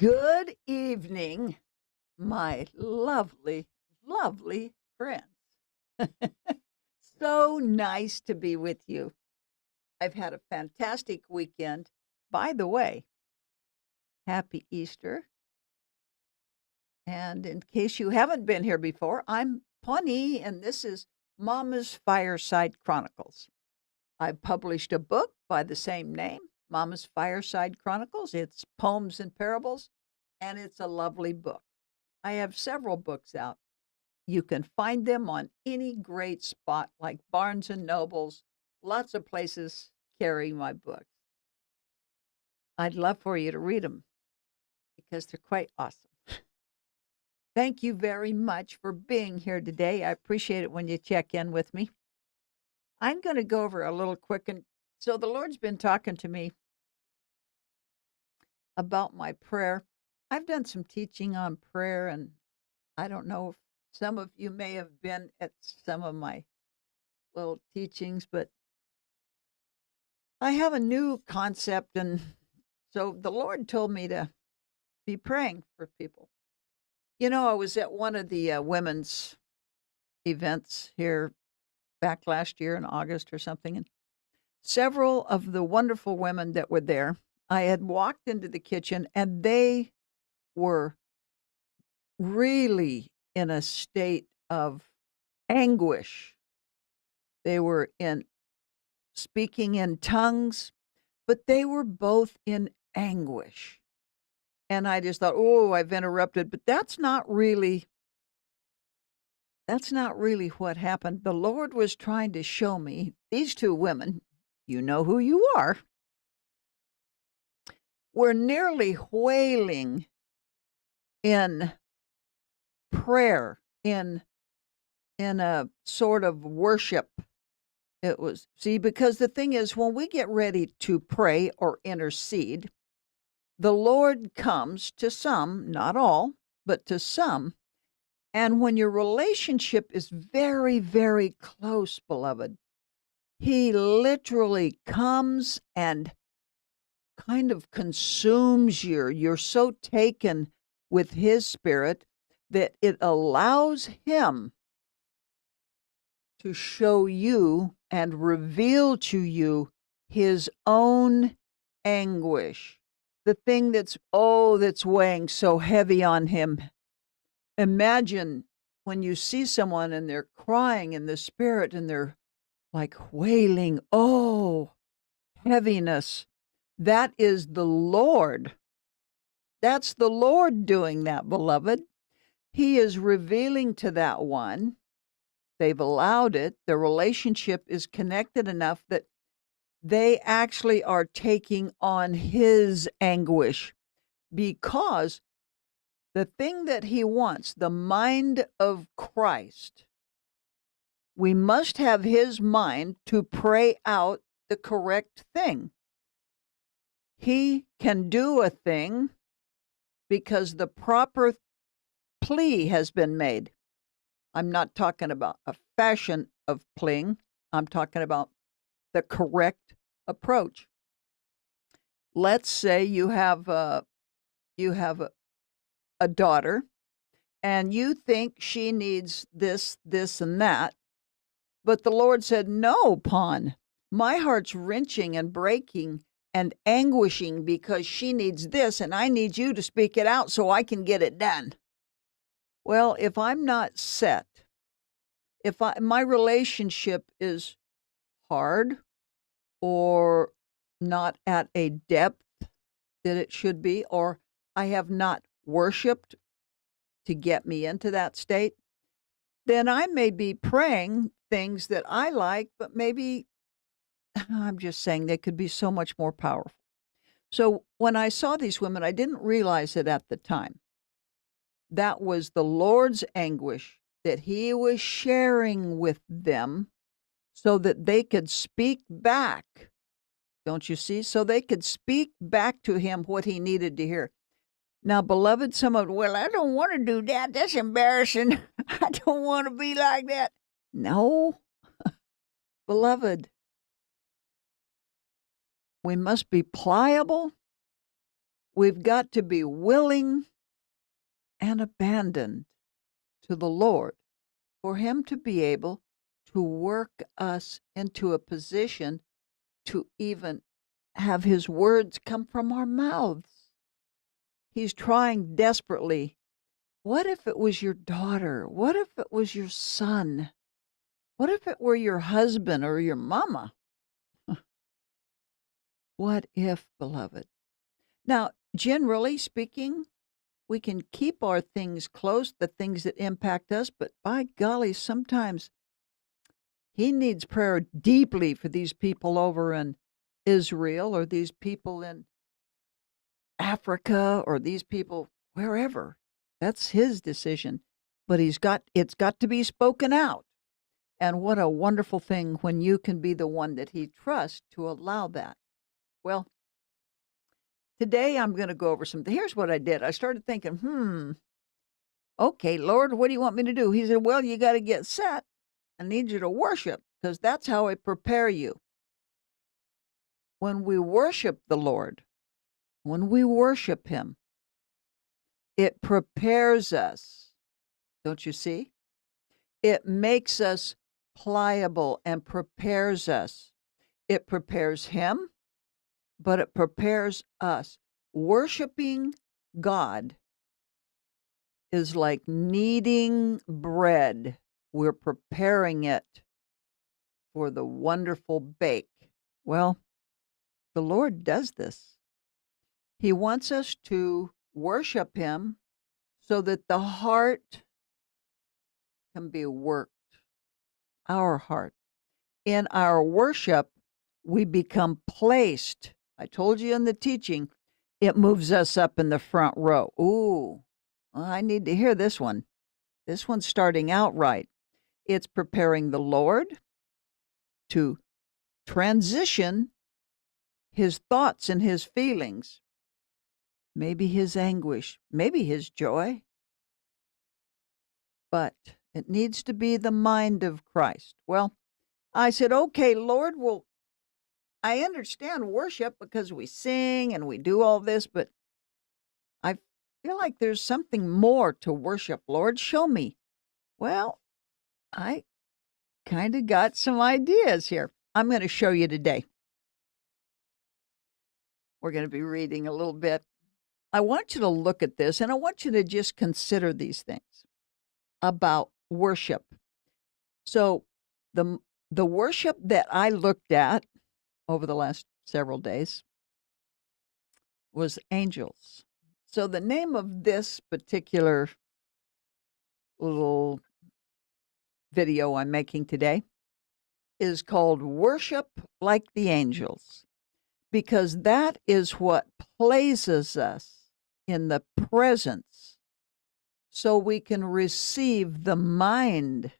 Good evening, my lovely, lovely friends. So nice to be with you. I've had a fantastic weekend. By the way, happy Easter. And in case you haven't been here before, I'm Pawnee, and this is Mama's Fireside Chronicles. I've published a book by the same name, Mama's Fireside Chronicles. It's poems and parables, and it's a lovely book. I have several books out. You can find them on any great spot like Barnes and Nobles. Lots of places carry my books. I'd love for you to read them because they're quite awesome. Thank you very much for being here today. I appreciate it when you check in with me. I'm going to go over a little quick. And so the Lord's been talking to me about my prayer. I've done some teaching on prayer, and I don't know if some of you may have been at some of my little teachings, but I have a new concept. And so the Lord told me to be praying for people. I was at one of the women's events here back last year in August or something, and several of the wonderful women that were there, I had walked into the kitchen and they were really in a state of anguish. They were in speaking in tongues, but they were both in anguish. And I just thought, oh, I've interrupted, but that's not really what happened. The Lord was trying to show me these two women, you know who you are, were nearly wailing in prayer, in a sort of worship. It was, see, because the thing is, when we get ready to pray or intercede, the Lord comes to some, not all, but to some. And when your relationship is very, very close, beloved, He literally comes and kind of consumes you. You're so taken with His Spirit that it allows Him to show you and reveal to you His own anguish, the thing that's weighing so heavy on Him. Imagine when you see someone and they're crying in the spirit and they're like wailing, oh, heaviness. That is the Lord. That's the Lord doing that, beloved. He is revealing to that one. They've allowed it. The relationship is connected enough that they actually are taking on His anguish because the thing that He wants, the mind of Christ, we must have His mind to pray out the correct thing. He can do a thing because the proper plea has been made. I'm not talking about a fashion of pleading. I'm talking about the correct approach. Let's say you have a daughter and you think she needs this, this, and that. But the Lord said, no, Pawn, my heart's wrenching and breaking and anguishing because she needs this, and I need you to speak it out so I can get it done. Well, if I'm not set, if my relationship is hard or not at a depth that it should be, or I have not worshiped to get me into that state, then I may be praying things that I like, but maybe I'm just saying they could be so much more powerful. So when I saw these women, I didn't realize it at the time. That was the Lord's anguish that He was sharing with them so that they could speak back. Don't you see? So they could speak back to Him what He needed to hear. Now, beloved, some of, well, I don't want to do that. That's embarrassing. I don't want to be like that. No, beloved, we must be pliable We've got to be willing and abandoned to the Lord for Him to be able to work us into a position to even have His words come from our mouths. He's trying desperately. What if it was your daughter? What if it was your son? What if it were your husband or your mama? What if, beloved? Now, generally speaking, we can keep our things close, the things that impact us, but by golly, sometimes he needs prayer deeply for these people over in Israel or these people in Africa or these people wherever. That's his decision. But it's got to be spoken out. And what a wonderful thing when you can be the one that he trusts to allow that. Well, today I'm going to go over something. Here's what I did. I started thinking, okay, Lord, what do you want me to do? He said, well, you got to get set. I need you to worship because that's how I prepare you. When we worship the Lord, when we worship him, it prepares us. Don't you see? It makes us pliable and prepares us. It prepares him, but it prepares us. Worshiping God is like kneading bread. We're preparing it for the wonderful bake. Well, the Lord does this. He wants us to worship him so that the heart can be worked. Our heart. In our worship, we become placed. I told you in the teaching, it moves us up in the front row. Ooh, well, I need to hear this one. This one's starting out right. It's preparing the Lord to transition his thoughts and his feelings, maybe his anguish, maybe his joy, but it needs to be the mind of Christ. Well, I said, okay, Lord, well, I understand worship because we sing and we do all this, but I feel like there's something more to worship. Lord, show me. Well, I kind of got some ideas here. I'm going to show you today. We're going to be reading a little bit. I want you to look at this and I want you to just consider these things about worship. So the the worship that I looked at over the last several days was angels. So the name of this particular little video I'm making today is called Worship Like the Angels, because that is what places us in the presence so we can receive the mind,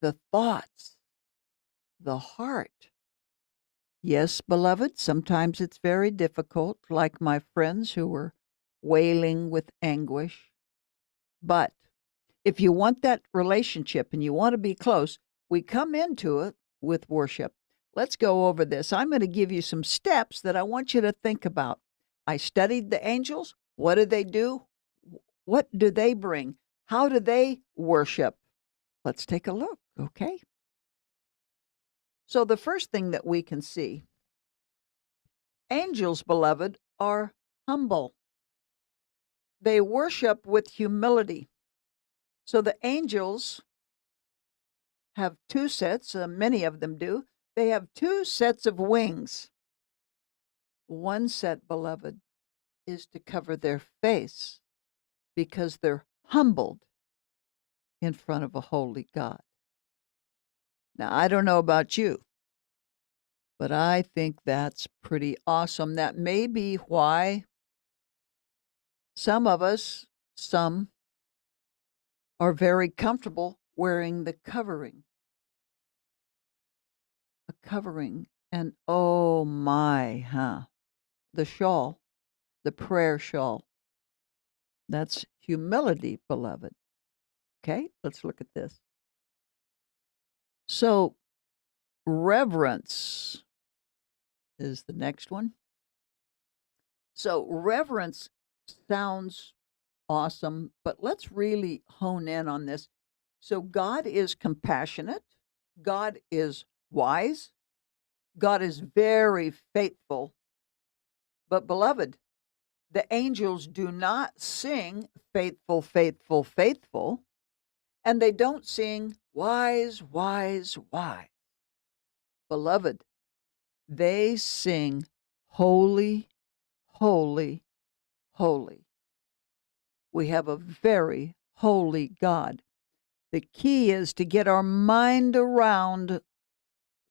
the thoughts, the heart. Yes, beloved, sometimes it's very difficult, like my friends who were wailing with anguish. But if you want that relationship and you want to be close, we come into it with worship. Let's go over this. I'm going to give you some steps that I want you to think about. I studied the angels. What do they do? What do they bring? How do they worship? Let's take a look, okay? So, the first thing that we can see, angels, beloved, are humble. They worship with humility. So, the angels have two sets, many of them do. They have two sets of wings. One set, beloved, is to cover their face because they're humbled in front of a holy God. Now, I don't know about you, but I think that's pretty awesome. That may be why some of us, some are very comfortable wearing the covering. A covering. And oh my, the shawl, the prayer shawl. That's humility, beloved. Okay, let's look at this. So, reverence is the next one. So reverence sounds awesome, but let's really hone in on this. So God is compassionate, God is wise, God is very faithful. But beloved, the angels do not sing faithful, faithful, faithful, and they don't sing wise, wise, wise. Beloved, they sing holy, holy, holy. We have a very holy God. The key is to get our mind around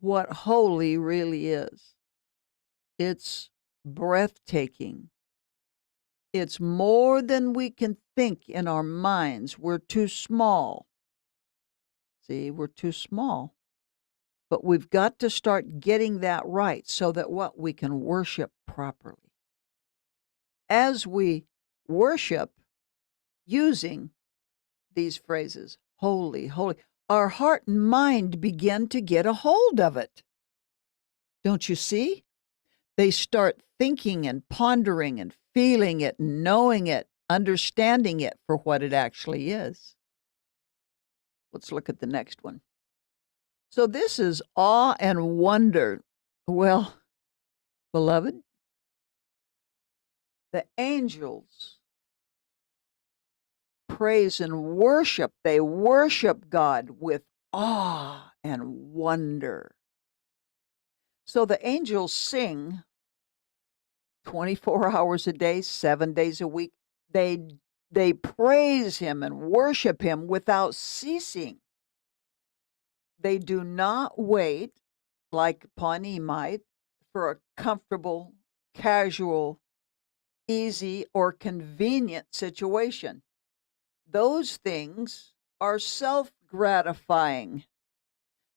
what holy really is. It's breathtaking. It's more than we can think in our minds. We're too small. See, we're too small. But we've got to start getting that right so that what we can worship properly. As we worship using these phrases, holy, holy, our heart and mind begin to get a hold of it. Don't you see? They start thinking and pondering and feeling it, knowing it, understanding it for what it actually is. Let's look at the next one. So this is awe and wonder. Well, beloved, the angels praise and worship. They worship God with awe and wonder. So the angels sing 24 hours a day, 7 days a week. They praise him and worship him without ceasing. They do not wait, like Pawnee might, for a comfortable, casual, easy, or convenient situation. Those things are self gratifying.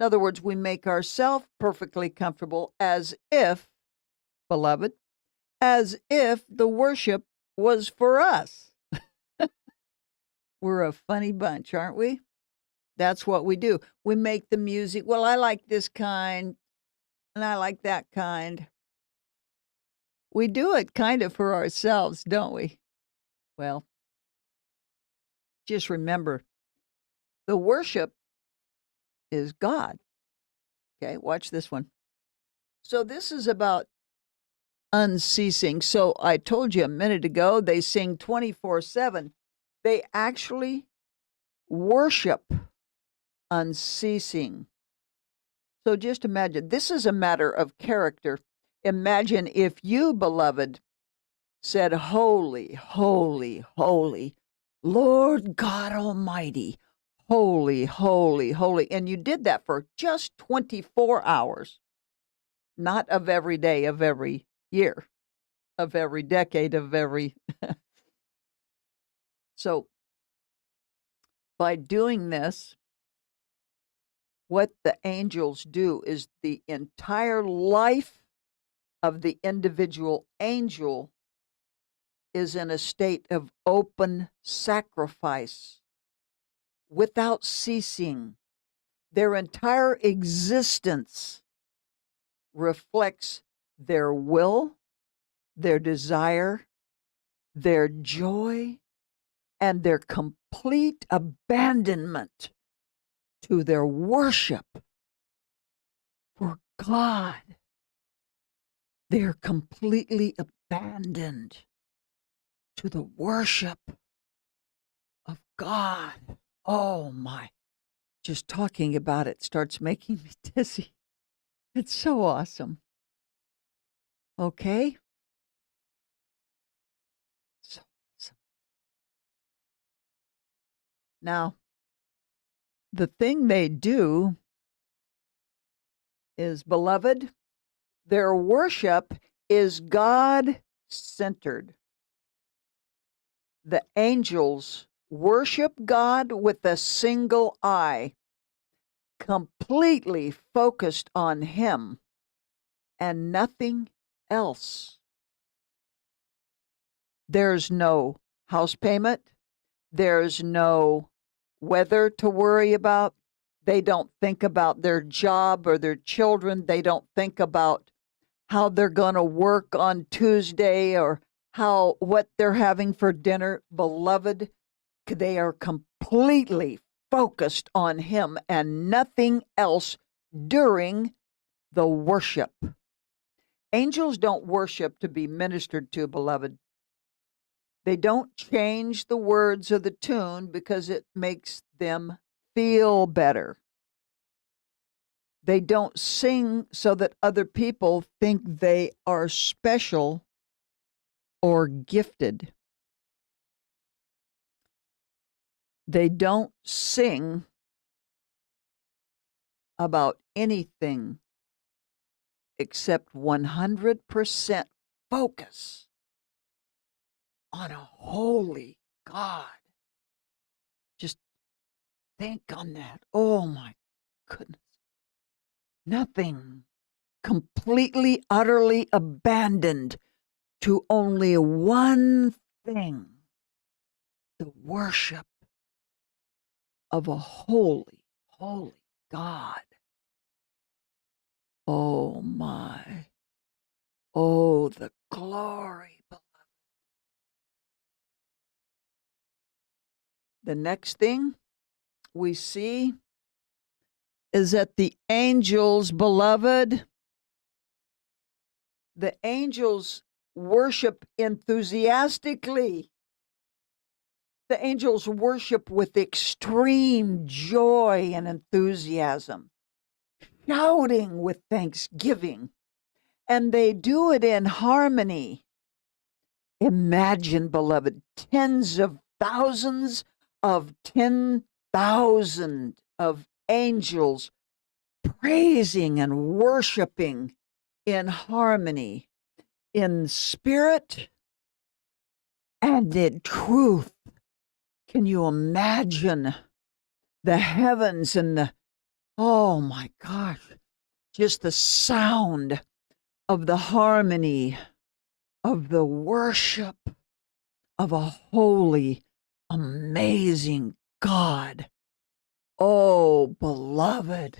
In other words, we make ourselves perfectly comfortable as if, beloved, as if the worship was for us. We're a funny bunch, aren't we? That's what we do. We make the music. Well, I like this kind and I like that kind. We do it kind of for ourselves, don't we? Well, just remember the worship is God. Okay, watch this one. So, this is about unceasing. So, I told you a minute ago, they sing 24/7. They actually worship unceasing. So, just imagine this is a matter of character. Imagine if you, beloved, said, holy, holy, holy, Lord God Almighty, holy, holy, holy. And you did that for just 24 hours, not of every day of every year, of every decade, of every. So by doing this, what the angels do is the entire life of the individual angel is in a state of open sacrifice without ceasing. Their entire existence reflects their will, their desire, their joy, and their complete abandonment to their worship for God. They're completely abandoned to the worship of God. Oh my. Just talking about it starts making me dizzy. It's so awesome. Okay? So awesome. Now, the thing they do is, beloved, their worship is God centered. The angels worship God with a single eye, completely focused on Him and nothing else. There's no house payment. There's no weather to worry about. They don't think about their job or their children. They don't think about how they're going to work on Tuesday or what they're having for dinner, beloved, they are completely focused on him and nothing else during the worship. Angels don't worship to be ministered to, beloved. They don't change the words of the tune because it makes them feel better. They don't sing so that other people think they are special or gifted. They don't sing about anything except 100% focus on a holy God. Just think on that. Oh my goodness. Nothing. Completely, utterly abandoned to only one thing: the worship of a holy, holy God. Oh my. Oh, the glory, beloved. The next thing we see is that the angels, beloved, the angels worship enthusiastically. The angels worship with extreme joy and enthusiasm, shouting with thanksgiving, and they do it in harmony. Imagine, beloved, tens of thousands of 10,000 of angels praising and worshiping in harmony, in spirit and in truth. Can you imagine the heavens and oh my gosh, just the sound of the harmony of the worship of a holy, amazing God. Oh, beloved,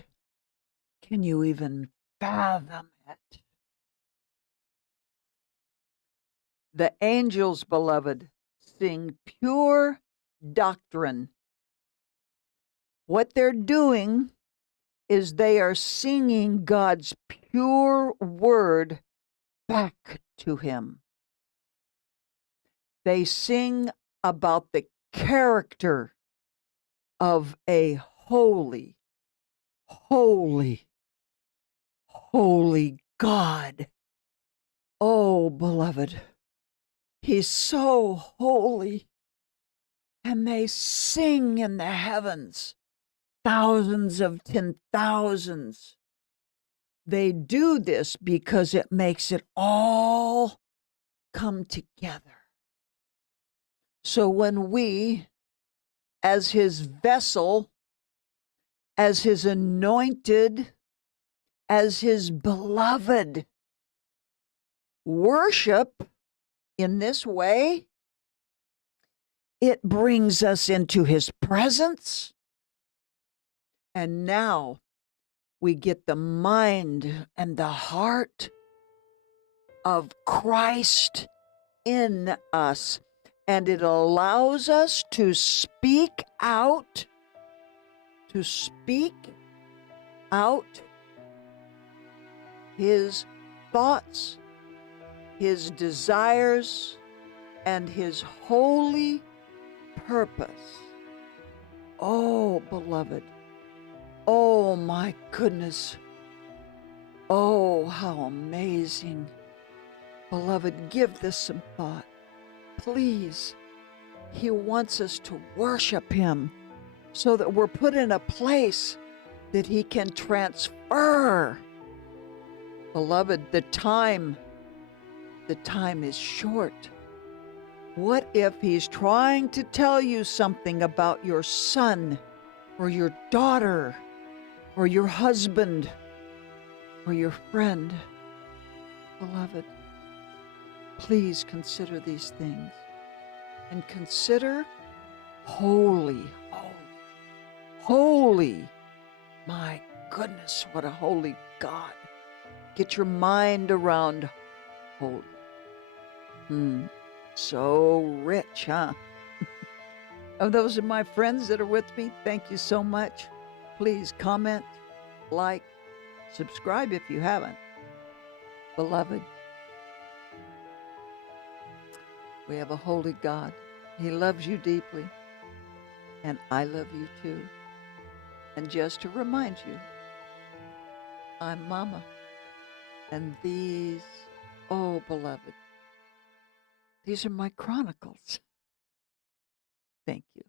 can you even fathom it? The angels, beloved, sing pure doctrine. What they're doing is they are singing God's pure word back to him. They sing about the character of a holy, holy, holy God. Oh, beloved, he's so holy. And they sing in the heavens, thousands of 10,000s. They do this because it makes it all come together. So when we, as his vessel, as his anointed, as his beloved, worship in this way, it brings us into his presence. And now we get the mind and the heart of Christ in us. And it allows us to speak out, his thoughts, his desires, and his holy purpose. Oh, beloved. Oh, my goodness. Oh, how amazing. Beloved, give this some thought. Please. He wants us to worship him so that we're put in a place that he can transfer. Beloved, the time is short. What if he's trying to tell you something about your son or your daughter or your husband or your friend? Beloved, please consider these things and consider holy, holy, holy. My goodness, what a holy God. Get your mind around holy. So rich, huh? Oh, those are my friends that are with me. Thank you so much. Please comment, like, subscribe if you haven't. Beloved, we have a holy God. He loves you deeply, and I love you too. And just to remind you, I'm Mama, and these, oh, beloved, these are my chronicles. Thank you.